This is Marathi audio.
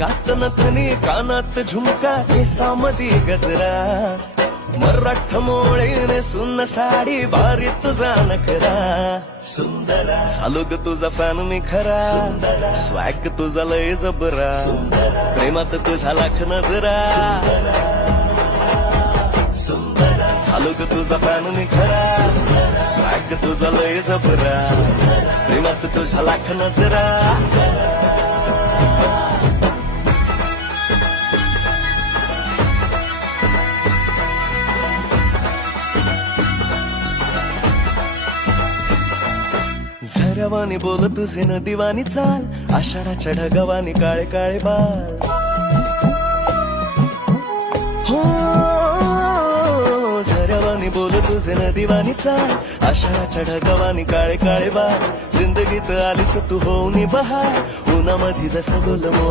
नाकात नथनी कानात झुमका केसामधी गजरा मराठ मोळीने सुन्न साडी भारी तुझा नखरा सुंदरा झालो ग तुझा फॅन मी खरा स्वॅग तुझा लय जबरा प्रेमात तुझ्या लाख नजरा झालो ग तुझा फॅन मी खरा स्वॅग तुझा लय जबरा प्रेमात तुझ्या लाख नजरा झऱ्यावानी बोल तुझे नदीवानी चाल आषाढाच्या ढगावानी काळे काळे बाल हो झऱ्यावानी बोल तुझे नदीवानी चाल आषाढाच्या ढगावानी काळे काळे बाल जिंदगीत आलीस तू होऊन बहार उन्हामध्ये जसं गुलमोहर